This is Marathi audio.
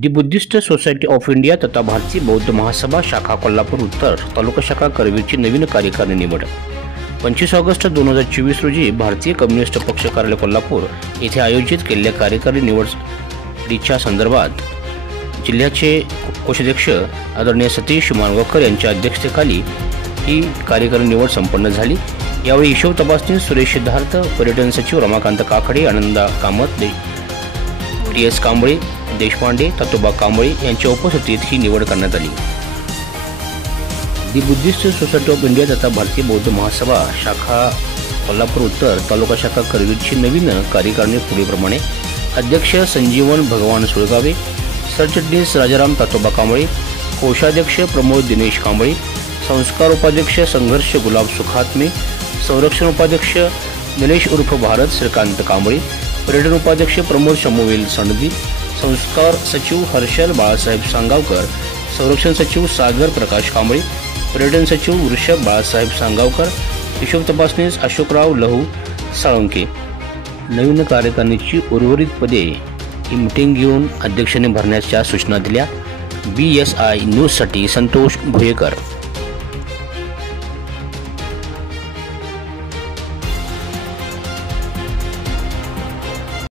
The Buddhist society of India तथा भारतीय बौद्ध महासभा शाखा कोल्हापूर उत्तर तालुका शाखा करवीरची नवीन कार्यकारिणी निवड 25 ऑगस्ट 2024 रोजी भारतीय कम्युनिस्ट पक्ष कार्यालय कोल्हापूर येथे आयोजित केलेल्या कार्यकारी निवडीच्या संदर्भात जिल्ह्याचे कोषाध्यक्ष आदरणीय सतीश मानगावकर यांच्या अध्यक्षतेखाली ही कार्यकारी निवड संपन्न झाली। यावेळी हिशोब तपासणी सुरेश सिद्धार्थ, पर्यटन सचिव रमाकांत काकडे, आनंदा कामत, टी.एस. कांबळे, देशपांडे, ततोबा कांबळे यांच्या उपस्थितीत ही निवड करण्यात आली। दी बुद्धिस्ट सोसायटी ऑफ इंडिया तथा भारतीय बौद्ध महासभा शाखा कोल्हापूर उत्तर तालुका शाखा करवीरची नवीन कार्यकारिणी पुढीलप्रमाणे: अध्यक्ष संजीवन भगवान सुळगावे, सरचिटणीस राजाराम ततोबा कांबळे, कोषाध्यक्ष प्रमोद दिनेश कांबळे, संस्कार उपाध्यक्ष संघर्ष गुलाब सुखात्मे, संरक्षण उपाध्यक्ष निलेश उर्फ भारत श्रीकांत कांबळे, पर्यटन उपाध्यक्ष प्रमोद शमुवेल सणदी, संस्कार सचिव हर्षल बाळासाहेब सांगावकर, संरक्षण सचिव सागर प्रकाश कांबळे, पर्यटन सचिव वृषभ बाळासाहेब सांगावकर, हिशोब तपासनीस अशोकराव लहू साळुंके। नवीन कार्यकारिणीची उर्वरित पदे ही मीटिंग घेऊन अध्यक्षाने भरण्याच्या सूचना दिल्या। BSI न्यूजसाठी संतोष भुयेकर।